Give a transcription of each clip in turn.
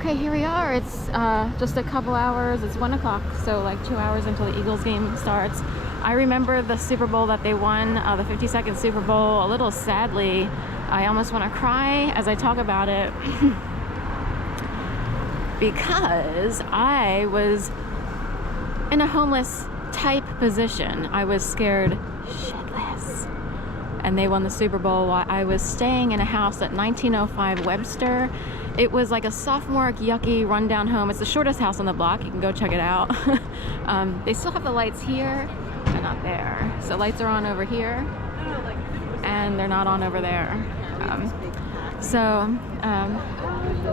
Okay, here we are. It's just a couple hours. It's 1 o'clock, so like 2 hours until the Eagles game starts. I remember the Super Bowl that they won, the 52nd Super Bowl, a little sadly. I almost want to cry as I talk about it because I was in a homeless type position. I was scared shitless. And they won the Super Bowl while I was staying in a house at 1905 Webster. It was like a sophomoric, yucky, rundown home. It's the shortest house on the block. You can go check it out. They still have the lights here and not there. So lights are on over here and they're not on over there.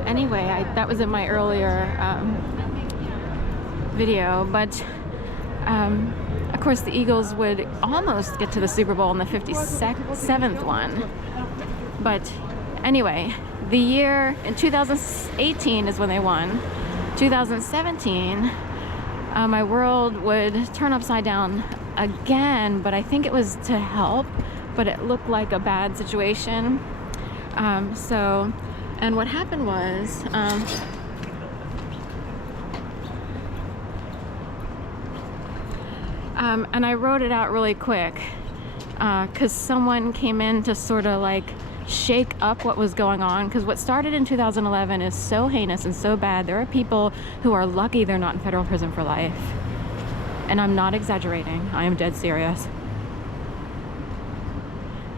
Anyway, that was in my earlier video, but of course the Eagles would almost get to the Super Bowl in the 57th one. But anyway, the year in 2018 is when they won. 2017, my world would turn upside down again, but I think it was to help, but it looked like a bad situation. And what happened was, and I wrote it out really quick, because someone came in to sort of like shake up what was going on, because what started in 2011 is so heinous and so bad. There are people who are lucky they're not in federal prison for life. And I'm not exaggerating. I am dead serious.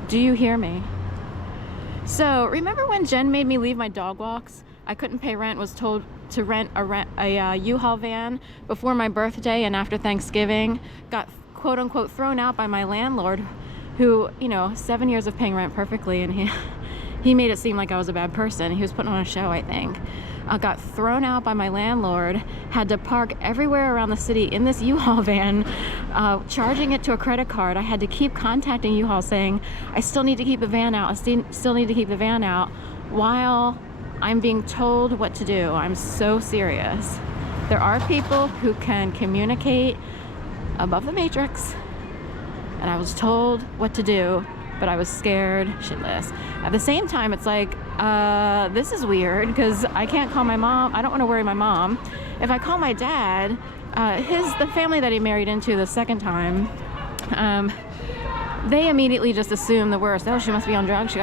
Do you hear me? So, remember when Jen made me leave my dog walks? I couldn't pay rent, was told to rent a U-Haul van before my birthday and after Thanksgiving. Got quote-unquote thrown out by my landlord, who, 7 years of paying rent perfectly, and he made it seem like I was a bad person. He was putting on a show, I think. I got thrown out by my landlord, had to park everywhere around the city in this U-Haul van, charging it to a credit card. I had to keep contacting U-Haul saying, I still need to keep the van out, I still need to keep the van out, while I'm being told what to do. I'm so serious. There are people who can communicate above the matrix, and I was told what to do, but I was scared shitless. At the same time, it's like, this is weird, because I can't call my mom. I don't want to worry my mom. If I call my dad, the family that he married into the second time, they immediately just assume the worst. Oh, she must be on drugs,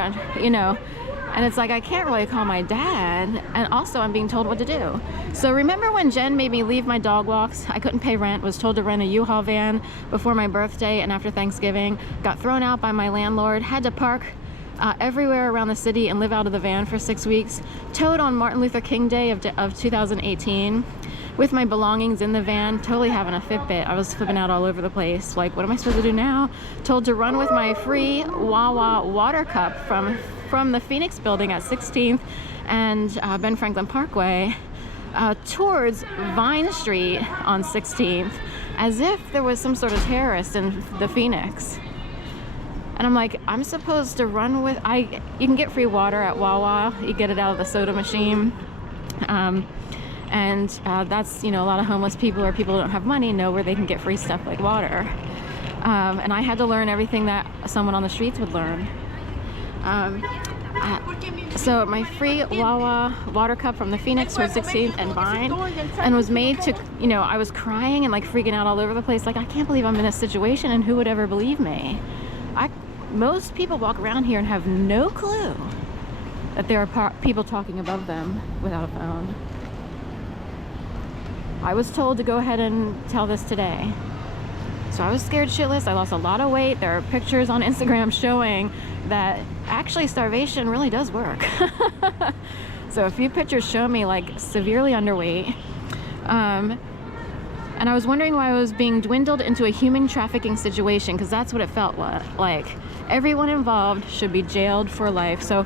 and it's like, I can't really call my dad, and also I'm being told what to do. So remember when Jen made me leave my dog walks? I couldn't pay rent, was told to rent a U-Haul van before my birthday and after Thanksgiving, got thrown out by my landlord, had to park everywhere around the city and live out of the van for 6 weeks, towed on Martin Luther King Day of 2018, with my belongings in the van, totally having a Fitbit. I was flipping out all over the place. Like, what am I supposed to do now? Told to run with my free Wawa water cup from the Phoenix building at 16th and Ben Franklin Parkway towards Vine Street on 16th, as if there was some sort of terrorist in the Phoenix. And I'm like, I'm supposed to run with, you can get free water at Wawa. You get it out of the soda machine. That's, a lot of homeless people or people who don't have money know where they can get free stuff like water. And I had to learn everything that someone on the streets would learn. So my free Wawa water cup from the Phoenix towards 16th and Vine, and was made to, I was crying and like freaking out all over the place. Like, I can't believe I'm in this situation, and who would ever believe me? Most people walk around here and have no clue that there are people talking above them without a phone. I was told to go ahead and tell this today. So I was scared shitless. I lost a lot of weight. There are pictures on Instagram showing that actually starvation really does work. So a few pictures show me like severely underweight. And I was wondering why I was being dwindled into a human trafficking situation, because that's what it felt like. Everyone involved should be jailed for life. So,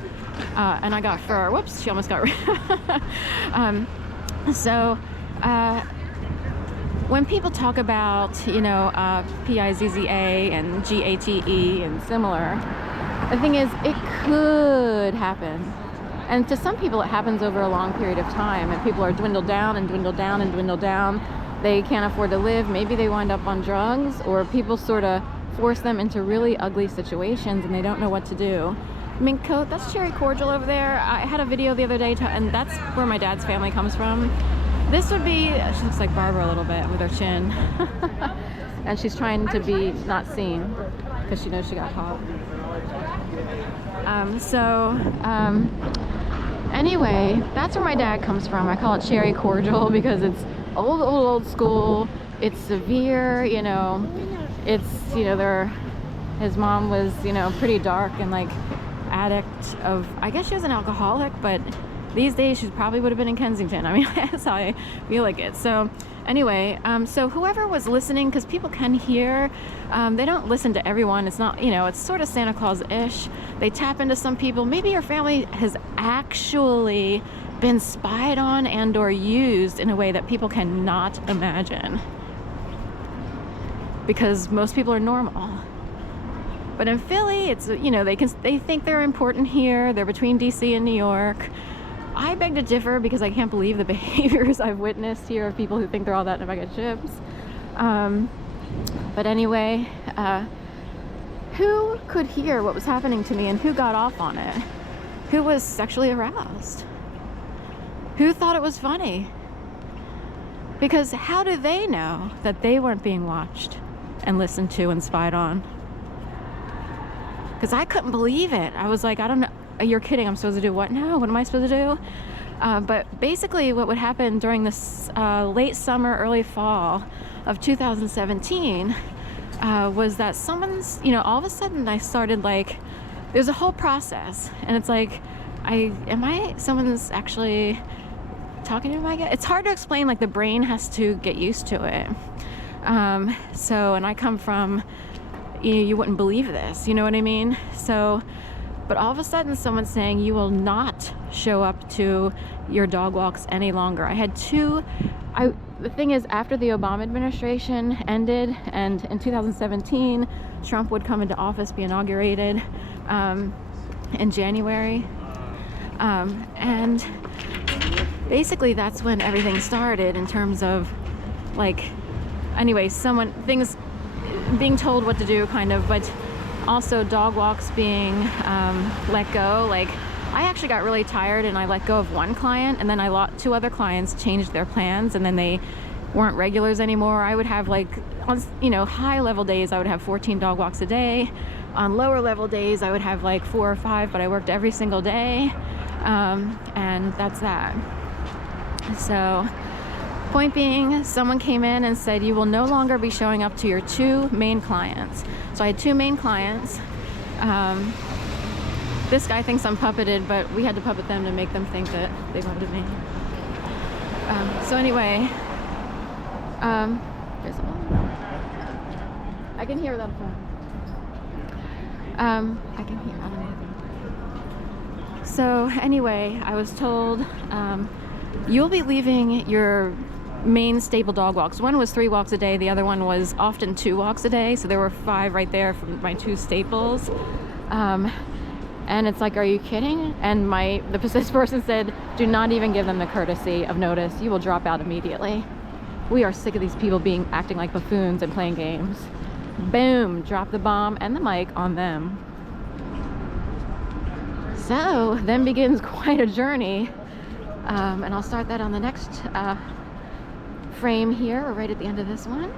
and I got fur. Whoops, she almost got rid. When people talk about, PIZZA and GATE and similar, the thing is, it could happen. And to some people, it happens over a long period of time, and people are dwindled down and dwindled down and dwindled down. They can't afford to live. Maybe they wind up on drugs, or people sort of force them into really ugly situations and they don't know what to do. mink coat. That's cherry cordial over there. I had a video the other day, and that's where my dad's family comes from. This would be, she looks like Barbara a little bit with her chin. And she's trying to be not seen because she knows she got caught. Anyway, that's where my dad comes from. I call it cherry cordial because it's old school. It's severe, you know. It's, you know, his mom was, you know, pretty dark and like addict of, I guess she was an alcoholic, but these days she probably would have been in Kensington. I mean, that's how I feel like it. So anyway, so whoever was listening, because people can hear, they don't listen to everyone. It's not, you know, it's sort of Santa Claus-ish. They tap into some people. Maybe your family has actually been spied on and or used in a way that people cannot imagine, because most people are normal. But in Philly, it's, you know, they think they're important here. They're between DC and New York. I beg to differ because I can't believe the behaviors I've witnessed here of people who think they're all that in a bag of chips. But anyway, who could hear what was happening to me and who got off on it? Who was sexually aroused? Who thought it was funny? Because how do they know that they weren't being watched and listened to and spied on? Because I couldn't believe it. I was like, I don't know. You're kidding. I'm supposed to do what now? What am I supposed to do? But basically what would happen during this late summer, early fall of 2017 was that someone's, you know, all of a sudden I started like, there's a whole process. And it's like, someone's actually talking to me? It's hard to explain. Like the brain has to get used to it. And I come from, you wouldn't believe this, you know what I mean? So, but all of a sudden someone's saying you will not show up to your dog walks any longer. I had two, the thing is, after the Obama administration ended and in 2017, Trump would come into office, be inaugurated in January. And basically that's when everything started in terms of like, anyway, things being told what to do kind of, but also dog walks being let go. Like I actually got really tired and I let go of one client, and then two other clients changed their plans and then they weren't regulars anymore. I would have like, on, you know, high level days I would have 14 dog walks a day. On lower level days I would have like 4 or 5, but I worked every single day. And that's that. So point being, someone came in and said you will no longer be showing up to your 2 main clients. So I had 2 main clients. This guy thinks I'm puppeted, but we had to puppet them to make them think that they wanted me. So anyway, I can hear without a phone. I can hear, I don't know. So anyway, I was told you'll be leaving your main staple dog walks. One was 3 walks a day, the other one was often 2 walks a day, so there were 5 right there from my 2 staples. And it's like, are you kidding? And this person said, do not even give them the courtesy of notice. You will drop out immediately. We are sick of these people acting like buffoons and playing games. Boom, drop the bomb and the mic on them. So then begins quite a journey. And I'll start that on the next frame here, or right at the end of this one.